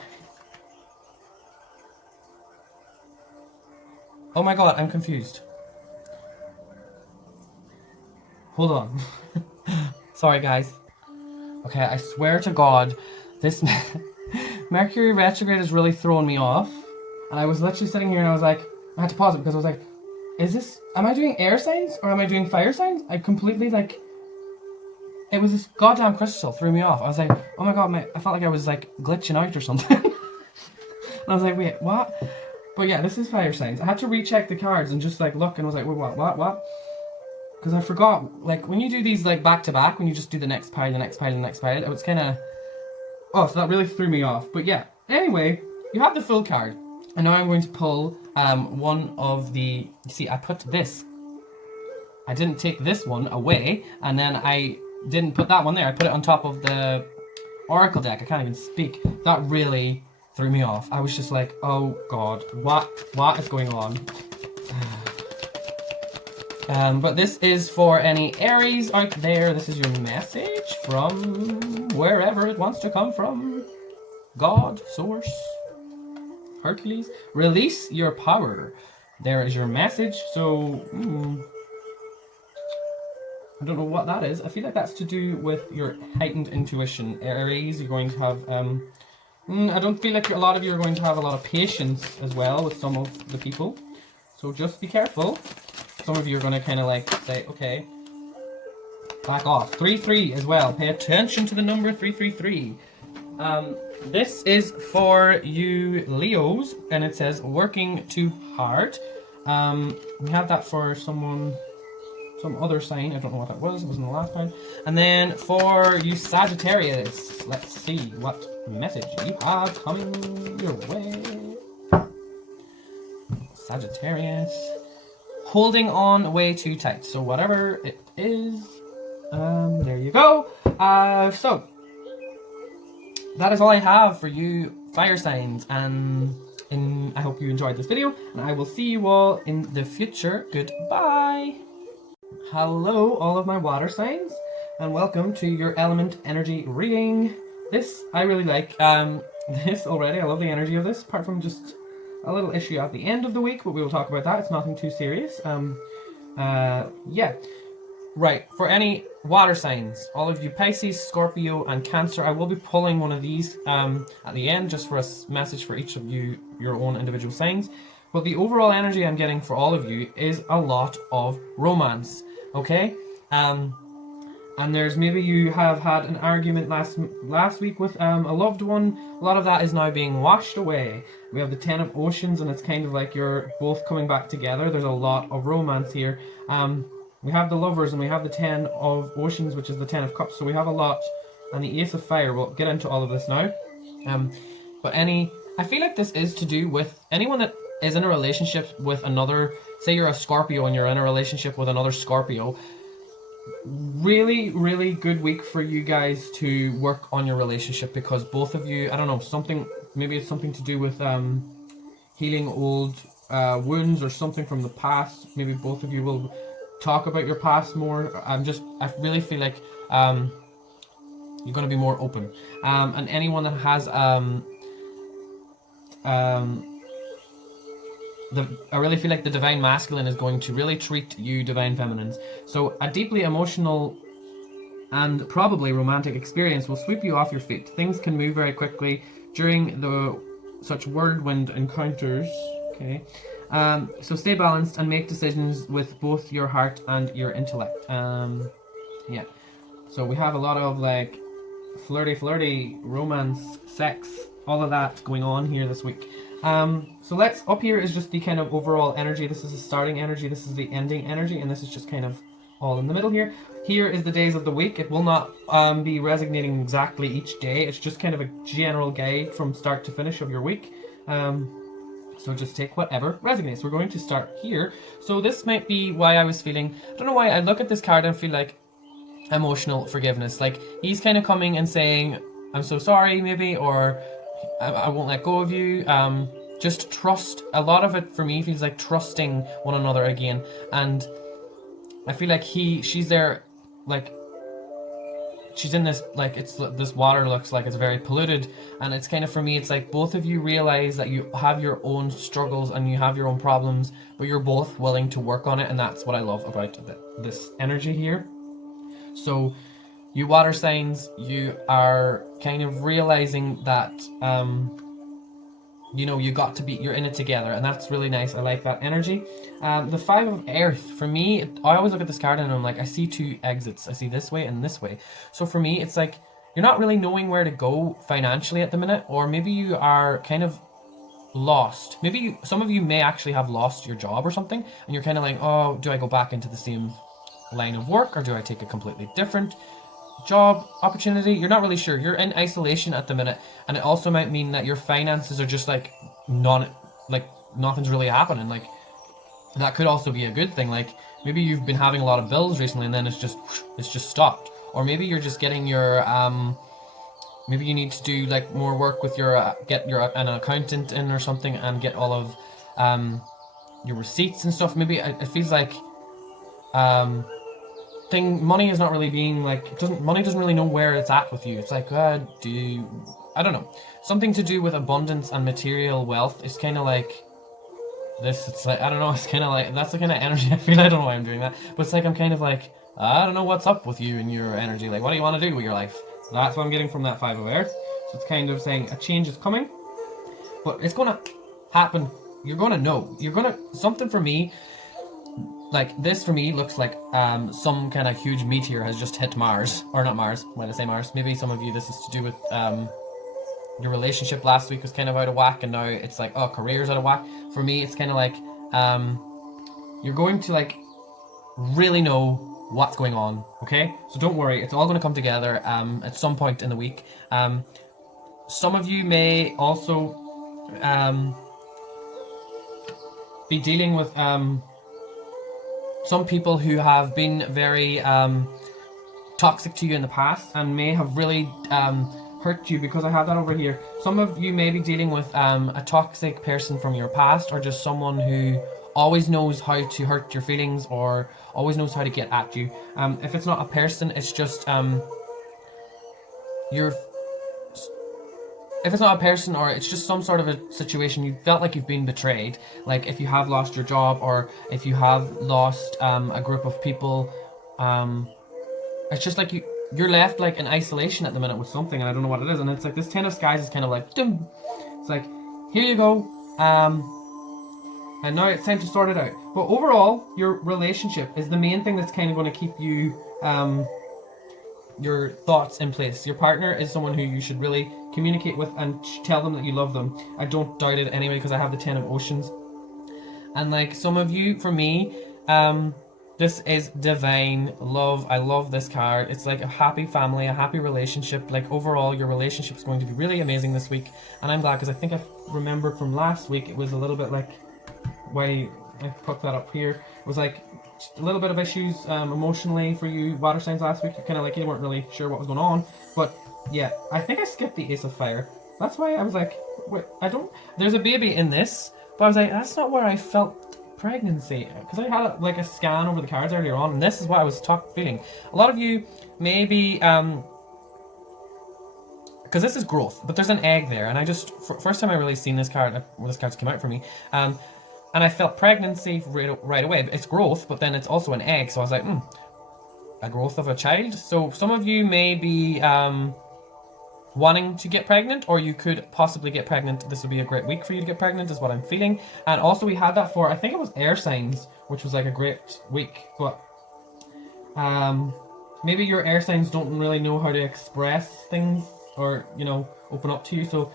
Oh my god, I'm confused. Hold on. Sorry, guys. Okay, I swear to God, this Mercury retrograde is really throwing me off. And I was literally sitting here and I was like, I had to pause it because I was like, am I doing air signs or am I doing fire signs? I completely it was this goddamn crystal threw me off. I was like, oh my god, I felt like I was like glitching out or something. And I was like, wait, what? But yeah, this is fire signs. I had to recheck the cards and just like look and I was like, wait, what? Because I forgot, like when you do these like back to back, when you just do the next pile, it was kind of, so that really threw me off. But yeah, anyway, you have the Full card. And now I'm going to pull one of the, you see, I put this. I didn't take this one away, and then I didn't put that one there. I put it on top of the Oracle deck. I can't even speak. That really threw me off. I was just like, oh god, what is going on? But this is for any Aries out there. This is your message from wherever it wants to come from. God, Source, Hercules. Release your power. There is your message. So, I don't know what that is. I feel like that's to do with your heightened intuition. Aries, you're going to have, I don't feel like a lot of you are going to have a lot of patience as well with some of the people. So just be careful. Some of you are going to kind of like say, okay, back off. 3-3 as well. Pay attention to the number 333. This is for you Leos, and it says working too hard. We had that for some other sign. I don't know what that was. It wasn't the last time. And then for you Sagittarius, let's see what message you have coming your way. Sagittarius. Holding on way too tight. So whatever it is, there you go. So that is all I have for you fire signs, and I hope you enjoyed this video, and I will see you all in the future. Goodbye. Hello, all of my water signs, and welcome to your element energy reading. This I really like. This already. I love the energy of this, apart from just a little issue at the end of the week, but we will talk about that. It's nothing too serious. Yeah. Right, for any water signs, all of you Pisces, Scorpio, and Cancer, I will be pulling one of these at the end, just for a message for each of you, your own individual signs. But the overall energy I'm getting for all of you is a lot of romance, okay? And there's maybe you have had an argument last week with a loved one. A lot of that is now being washed away. We have the Ten of Oceans, and it's kind of like you're both coming back together. There's a lot of romance here. We have the Lovers, and we have the Ten of Oceans, which is the Ten of Cups. So we have a lot, and the Ace of Fire. We'll get into all of this now. But I feel like this is to do with anyone that is in a relationship with another. Say you're a Scorpio and you're in a relationship with another Scorpio. Really, really good week for you guys to work on your relationship, because both of you, I don't know, maybe it's something to do with healing old wounds or something from the past. Maybe both of you will talk about your past more. I really feel like you're going to be more open. And anyone that has I really feel like the Divine Masculine is going to really treat you Divine Feminines. So a deeply emotional and probably romantic experience will sweep you off your feet. Things can move very quickly during such whirlwind encounters. Okay, so stay balanced and make decisions with both your heart and your intellect. Yeah. So we have a lot of like flirty, romance, sex, all of that going on here this week. So up here is just the kind of overall energy. This is the starting energy, this is the ending energy, and this is just kind of all in the middle here. Here is the days of the week. It will not be resonating exactly each day. It's just kind of a general guide from start to finish of your week. So just take whatever resonates. We're going to start here. So this might be why I was feeling, I don't know why, I look at this card and feel like emotional forgiveness. Like he's kind of coming and saying, I'm so sorry maybe, or I won't let go of you. Just trust. A lot of it for me feels like trusting one another again. And I feel like she's there, like she's in this, like this water looks like it's very polluted, and it's kind of, for me, it's like both of you realize that you have your own struggles and you have your own problems, but you're both willing to work on it, and that's what I love about this energy here. So you water signs, you are kind of realizing that you're in it together, and that's really nice. I like that energy. The Five of Earth, for me, I always look at this card and I'm like, I see two exits. I see this way and this way. So for me, it's like you're not really knowing where to go financially at the minute, or maybe you are kind of lost. Maybe some of you may actually have lost your job or something, and you're kind of like, oh, do I go back into the same line of work, or do I take a completely different job opportunity? You're not really sure. You're in isolation at the minute, and it also might mean that your finances are just like nothing's really happening. Like that could also be a good thing. Like maybe you've been having a lot of bills recently, and then it's just stopped. Or maybe you're just getting your maybe you need to do like more work with get an accountant in or something, and get all of your receipts and stuff. Maybe it feels like money is not really being like, money doesn't really know where it's at with you. It's like, I don't know, something to do with abundance and material wealth. It's kind of like this. It's like, I don't know, it's kind of like, that's the kind of energy I feel. I don't know why I'm doing that, but it's like, I'm kind of like, I don't know what's up with you and your energy. Like, what do you want to do with your life? That's what I'm getting from that Five of Earth. So it's kind of saying a change is coming, but it's going to happen. You're going to know. Something for me, like this for me looks like some kind of huge meteor has just hit Mars, or not Mars, when I say Mars, maybe some of you this is to do with your relationship last week was kind of out of whack, and now it's like, oh, career's out of whack. For me, it's kind of like you're going to like really know what's going on, okay? So don't worry, it's all going to come together at some point in the week. Some of you may also be dealing with some people who have been very toxic to you in the past and may have really hurt you, because I have that over here. Some of you may be dealing with a toxic person from your past, or just someone who always knows how to hurt your feelings or always knows how to get at you. If it's not a person, it's just if it's not a person, or it's just some sort of a situation, you felt like you've been betrayed. Like if you have lost your job, or if you have lost a group of people, It's just like you're left like in isolation at the minute with something, and I don't know what it is. And it's like this Ten of Skies is kind of like, dum. It's like, here you go. And now it's time to sort it out. But overall, your relationship is the main thing that's kind of going to keep you, your thoughts in place. Your partner is someone who you should really communicate with and tell them that you love them. I don't doubt it anyway, because I have the Ten of Oceans. And like some of you, for me, this is divine love. I love this card. It's like a happy family, a happy relationship. Like overall, your relationship is going to be really amazing this week. And I'm glad, because I think I remembered from last week, it was a little bit like, why I put that up here. It was like a little bit of issues emotionally for you water signs last week. Kind of like you weren't really sure what was going on. But yeah, I think I skipped the Ace of Fire. That's why I was like, wait, there's a baby in this. But I was like, that's not where I felt pregnancy, because I had like a scan over the cards earlier on, and this is what I was feeling. A lot of you maybe because this is growth, but there's an egg there, and I just first time I really seen this card, this card's came out for me, and I felt pregnancy right away. It's growth, but then it's also an egg, so I was like, a growth of a child. So some of you may be wanting to get pregnant, or you could possibly get pregnant. This would be a great week for you to get pregnant, is what I'm feeling. And also we had that for, I think it was air signs, which was like a great week. But maybe your air signs don't really know how to express things, or open up to you. So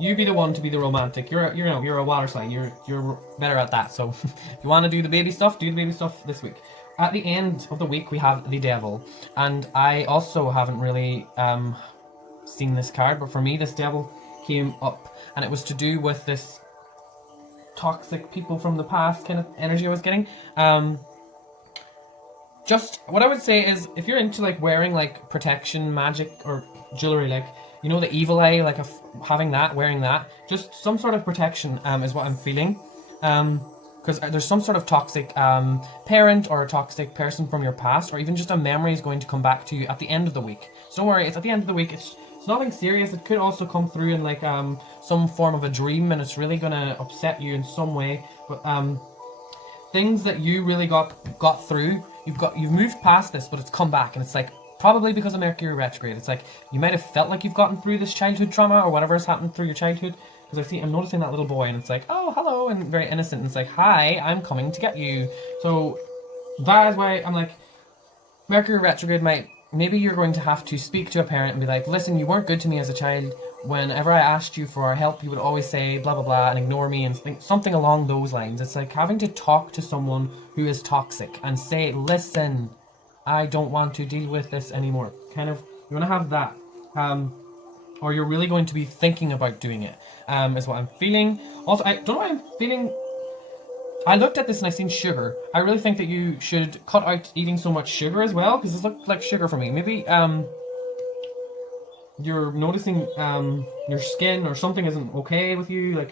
you be the one to be the romantic. You're a water sign. You're better at that. So if you want to do the baby stuff, do the baby stuff this week. At the end of the week we have the Devil, and I also haven't really seen this card, but for me this Devil came up, and it was to do with this toxic people from the past kind of energy I was getting. Just what I would say is, if you're into like wearing like protection magic or jewelry, like the evil eye, like having that, wearing that, just some sort of protection is what I'm feeling, because there's some sort of toxic parent or a toxic person from your past, or even just a memory is going to come back to you at the end of the week. So don't worry, it's at the end of the week. It's nothing serious. It could also come through in like some form of a dream, and it's really gonna upset you in some way. But things that you really got through, you've moved past this, but it's come back, and it's like probably because of Mercury retrograde. It's like you might have felt like you've gotten through this childhood trauma or whatever has happened through your childhood. Because I'm noticing that little boy, and it's like, oh, hello, and very innocent, and it's like, hi, I'm coming to get you. So that is why I'm like, Mercury retrograde maybe you're going to have to speak to a parent and be like, listen, you weren't good to me as a child. Whenever I asked you for help, you would always say blah blah blah and ignore me, and something along those lines. It's like having to talk to someone who is toxic and say, listen, I don't want to deal with this anymore. Kind of, you want to have that. Or you're really going to be thinking about doing it, is what I'm feeling. Also, I don't know what I'm feeling. I looked at this and I seen sugar. I really think that you should cut out eating so much sugar as well, because this looked like sugar for me. Maybe you're noticing your skin or something isn't okay with you, like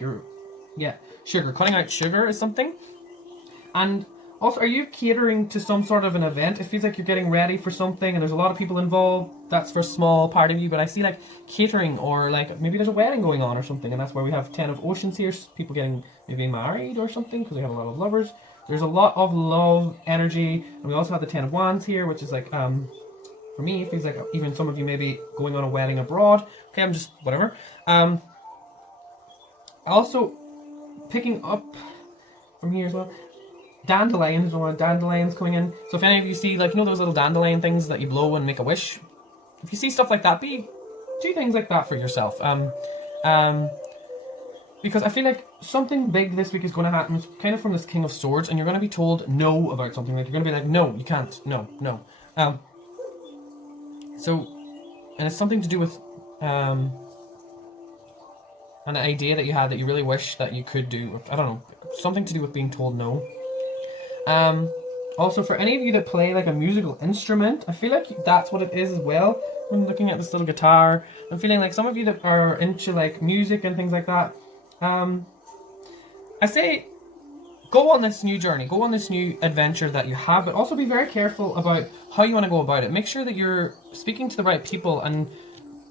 sugar. Cutting out sugar is something. And also, are you catering to some sort of an event? It feels like you're getting ready for something and there's a lot of people involved. That's for a small part of you, but I see like catering, or like maybe there's a wedding going on or something, and that's why we have 10 of Oceans here. People getting maybe married or something, because we have a lot of lovers. There's a lot of love energy, and we also have the 10 of Wands here, which is like for me it feels like even some of you may be going on a wedding abroad. Okay, I'm just whatever. Also picking up from here as well, dandelions, or dandelions coming in. So if any of you see like those little dandelion things that you blow and make a wish, if you see stuff like that, do things like that for yourself. Because I feel like something big this week is going to happen, kind of from this King of Swords, and you're going to be told no about something. Like you're going to be like, no, you can't, no. So, and it's something to do with an idea that you had that you really wish that you could do. I don't know, something to do with being told no. Also, for any of you that play like a musical instrument, I feel like that's what it is as well. When looking at this little guitar, I'm feeling like some of you that are into like music and things like that, I say go on this new journey, go on this new adventure that you have, but also be very careful about how you want to go about it. Make sure that you're speaking to the right people and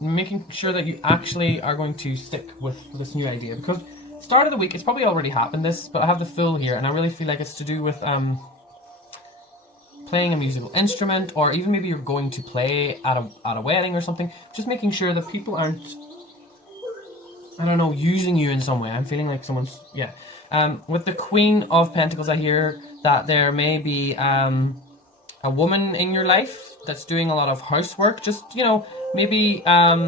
making sure that you actually are going to stick with this new idea, because start of the week, it's probably already happened this, but I have the Fool here, and I really feel like it's to do with playing a musical instrument, or even maybe you're going to play at a wedding or something. Just making sure that people aren't, I don't know, using you in some way. I'm feeling like someone's, yeah. With the Queen of Pentacles, I hear that there may be a woman in your life that's doing a lot of housework. Just, you know, maybe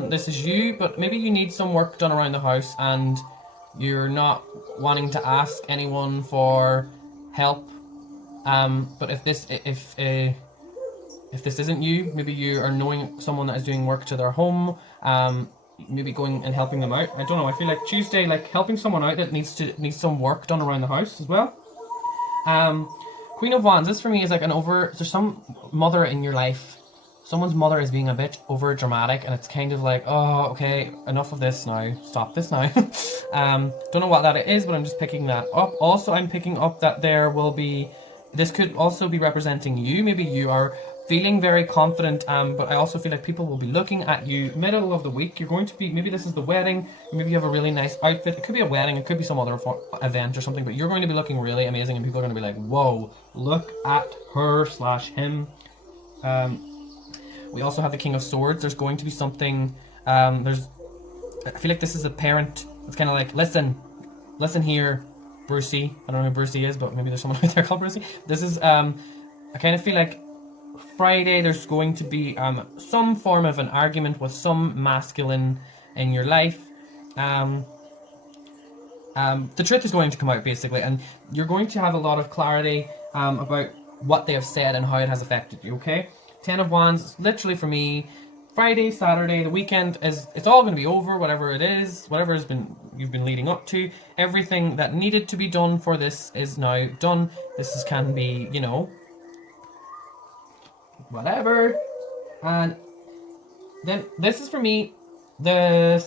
this is you, but maybe you need some work done around the house and you're not wanting to ask anyone for help. But if this isn't you, maybe you are knowing someone that is doing work to their home, maybe going and helping them out. I don't know, I feel like Tuesday, like helping someone out that needs some work done around the house as well. Queen of Wands, this for me is like there's some mother in your life. Someone's mother is being a bit over dramatic, and it's kind of like, oh, okay, enough of this now. Stop this now. Don't know what that is, but I'm just picking that up. Also, I'm picking up that this could also be representing you. Maybe you are feeling very confident, but I also feel like people will be looking at you middle of the week. You're going to be, maybe this is the wedding, maybe you have a really nice outfit. It could be a wedding, it could be some other event or something, but you're going to be looking really amazing, and people are going to be like, whoa, look at her/him. We also have the King of Swords. There's going to be something, I feel like this is a parent. It's kind of like, listen here, Brucey. I don't know who Brucey is, but maybe there's someone out there called Brucey. This is, I kind of feel like Friday there's going to be some form of an argument with some masculine in your life. The truth is going to come out, basically, and you're going to have a lot of clarity about what they have said and how it has affected you, okay? 10 of Wands, literally for me, Friday, Saturday, the weekend, it's all going to be over, whatever it is, whatever you've been leading up to. Everything that needed to be done for this is now done. Can be, you know, whatever. And then this is for me, I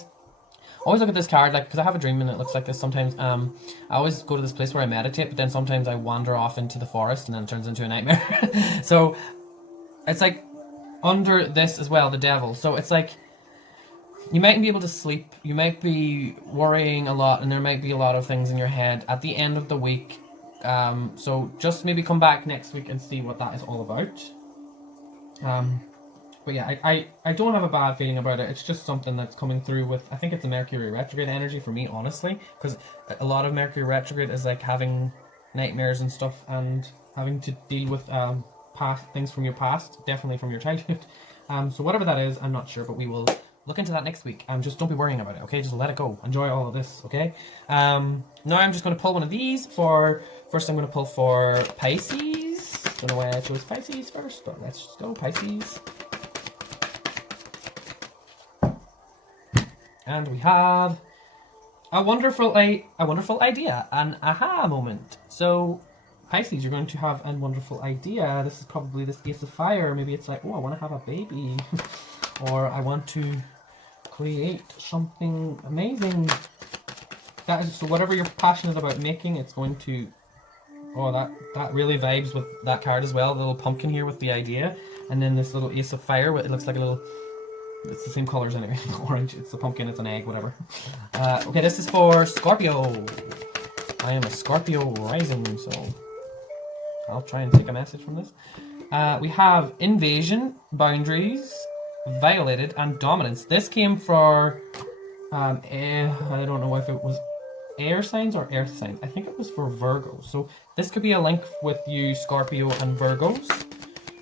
always look at this card, like, because I have a dream and it looks like this sometimes. I always go to this place where I meditate, but then sometimes I wander off into the forest and then it turns into a nightmare. So it's like under this as well, the devil. So it's like you mightn't be able to sleep, you might be worrying a lot, and there might be a lot of things in your head at the end of the week. So just maybe come back next week and see what that is all about. But yeah, I don't have a bad feeling about it. It's just something that's coming through with, I think it's a Mercury retrograde energy for me, honestly, because a lot of Mercury retrograde is like having nightmares and stuff and having to deal with past things from your past, definitely from your childhood. So whatever that is, I'm not sure, but we will look into that next week. Just don't be worrying about it, okay? Just let it go. Enjoy all of this, okay? Now I'm just going to pull one of these first I'm going to pull for Pisces. Don't know why I chose Pisces first, but let's just go Pisces. And we have a wonderful idea, an aha moment. So Pisces, you're going to have a wonderful idea. This is probably this Ace of Fire. Maybe it's like, oh, I want to have a baby. Or I want to create something amazing. So whatever you're passionate about making, it's going to... Oh, that really vibes with that card as well. The little pumpkin here with the idea. And then this little Ace of Fire, it looks like a little... It's the same colors anyway. Orange, it's a pumpkin, it's an egg, whatever. Okay, this is for Scorpio. I am a Scorpio rising, so... I'll try and take a message from this. We have invasion, boundaries, violated, and dominance. This came for, I don't know if it was air signs or earth signs. I think it was for Virgo. So this could be a link with you, Scorpio and Virgos.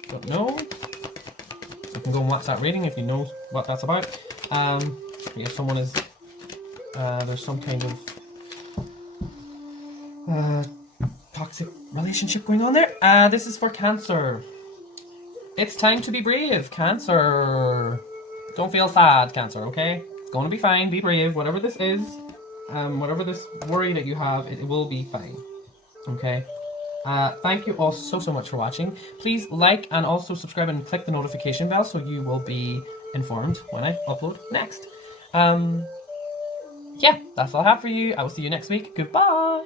Don't know. You can go and watch that reading if you know what that's about. If someone is, there's some kind of toxic relationship going on there. This is for Cancer. It's time to be brave, Cancer. Don't feel sad, Cancer, okay? It's going to be fine. Be brave. Whatever this is, whatever this worry that you have, it will be fine. Okay? Thank you all so much for watching. Please like and also subscribe and click the notification bell so you will be informed when I upload next. Yeah, that's all I have for you. I will see you next week. Goodbye.